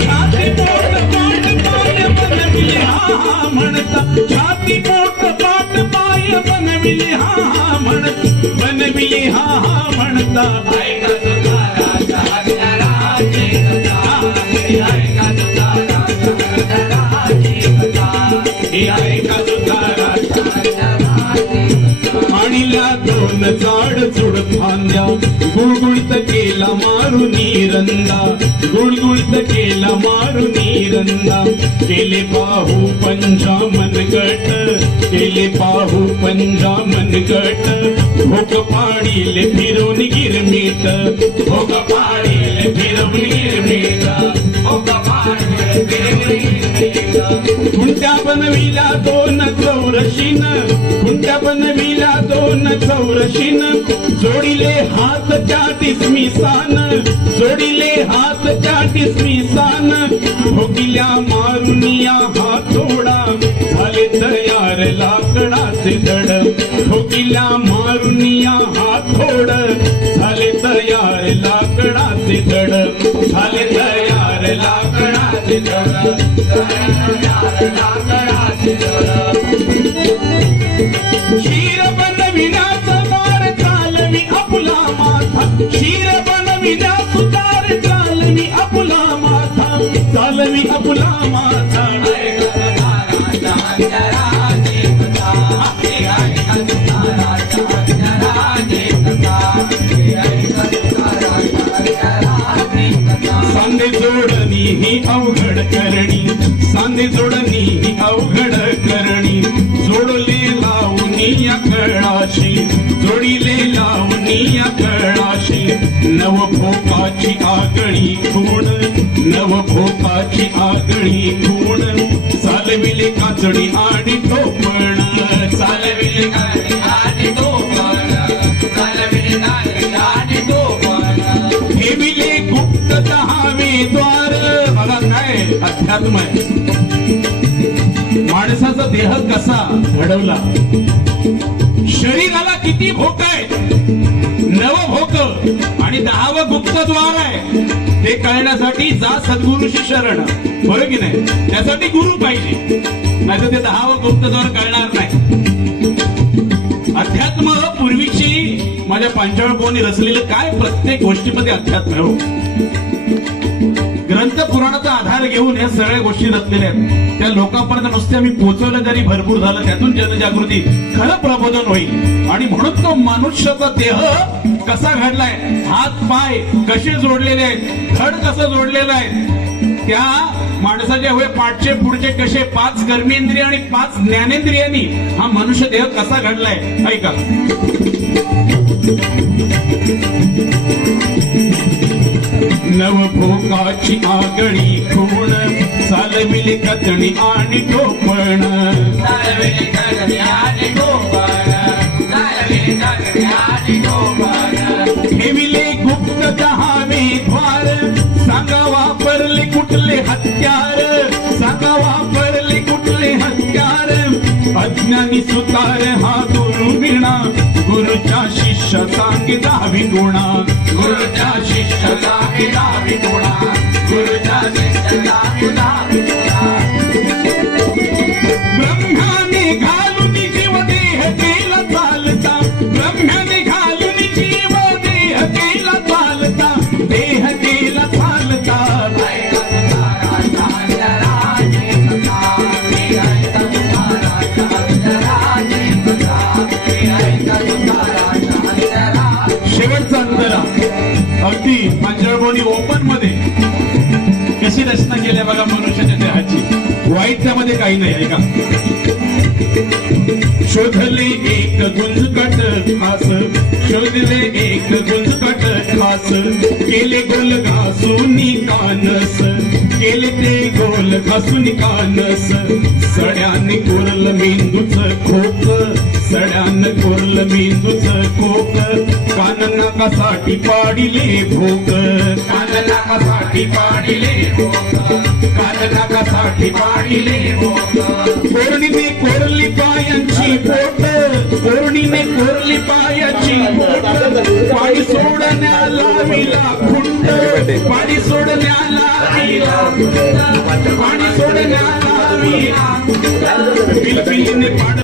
છાતી પોક પાટ પાય મને વિલી હા મણતા છાતી પોક પાટ પાય मारुनी रंदा गुळगुळीत केला मारुनी रंदा केले पाहू पंचामन गट. केले पाहू पंचामन गट. भोग पाडीले फिरून गिरमीट भोग पाडीले फिरून गिरमीत. भोग पाडी बनविला दोन चौरशीन. कुंड्या बनविला दोन चौरशीन. जोडिले हात त्या सान जोडिले हात त्या सान भोगिल्या मारुनिया हातोडा. झाले तयार लाकडाचे दड भोगिल्या मारुनिया हातोड. झाले तयार लाकडाचे दड झाले तयार लाकडाचे दड क्षीर बनविण्याचा मार चालवी आपला माथा. क्षीर ही अवघड करणी. सांधे जोडणी ही अवघड करणी. जोडले लावणी या कळाशी. जोडिले लावणी या कळाशी. नव भोपाची आगळी खूण. नव भोपाची आगळी खूण. चालविले काचडी आणि टोपण. चालविले काचडी आणि टोपण. चालविले आणि टोपण. ठेविले गुप्त दहावे द्वार. अध्यात्म आहे. माणसाचा देह कसा घडवला? शरीराला किती भोक आहे? नव भोक आणि दहावं गुप्त द्वार आहे. ते कळण्यासाठी जा सद्गुरुशी शरण. बरं की नाही? त्यासाठी गुरु पाहिजे. नाही ते दहावं गुप्त द्वार कळणार नाही. अध्यात्म पूर्वीची माझ्या पांचाळपोनी रचलेलं काय प्रत्येक गोष्टीमध्ये अध्यात्म हो. ग्रंथ पुराणाचा आधार घेऊन या सगळ्या गोष्टी रचलेल्या आहेत. त्या लोकांपर्यंत नुसते आम्ही पोहोचवलं जरी भरपूर झालं त्यातून जनजागृती खरं प्रबोधन होईल. आणि म्हणून तो मनुष्याचा देह कसा घडलाय? हात पाय कसे जोडलेले आहेत? धड कसं जोडलेलं आहे? त्या माणसाच्या होय पाठचे पुढचे कसे? पाच कर्मेंद्रिय आणि पाच ज्ञानेंद्रियांनी हा मनुष्य देह कसा घडलाय? ऐका. नवभोगाची आगळी खूण. चालविले कथणी आणि टोपण. ठेविले गुप्त दहावे द्वार. सांगा वापरले कुठले हत्यार? सांगा वापरले कुठले हत्यार? अज्ञानी सुतार हा गुरु विणा गुरुच्या शिष्य सांगे दहावी गुणा. Brahma साहित्यामध्ये काही नाही ऐका. शोधले एक गुंजकट खास. शोधले एक गुंजकट खास. केले गोल घासून कानस. केले ते गोल घासून कानस. सड्यान कोरल मेंदूच खोक. सड्यान कोरल मेंदूच खोक. कान नाकासाठी पाडिले भोक कान नाकासाठी पाडिले काकासाठी पाडिले कोरणीने कोरली पायांची पोट कोरणीने कोरली पायाची पाणी सोडण्याला विला खुंट. पाणी सोडण्याला विला पाणी सोडण्याला विला पिलपिलीने पाड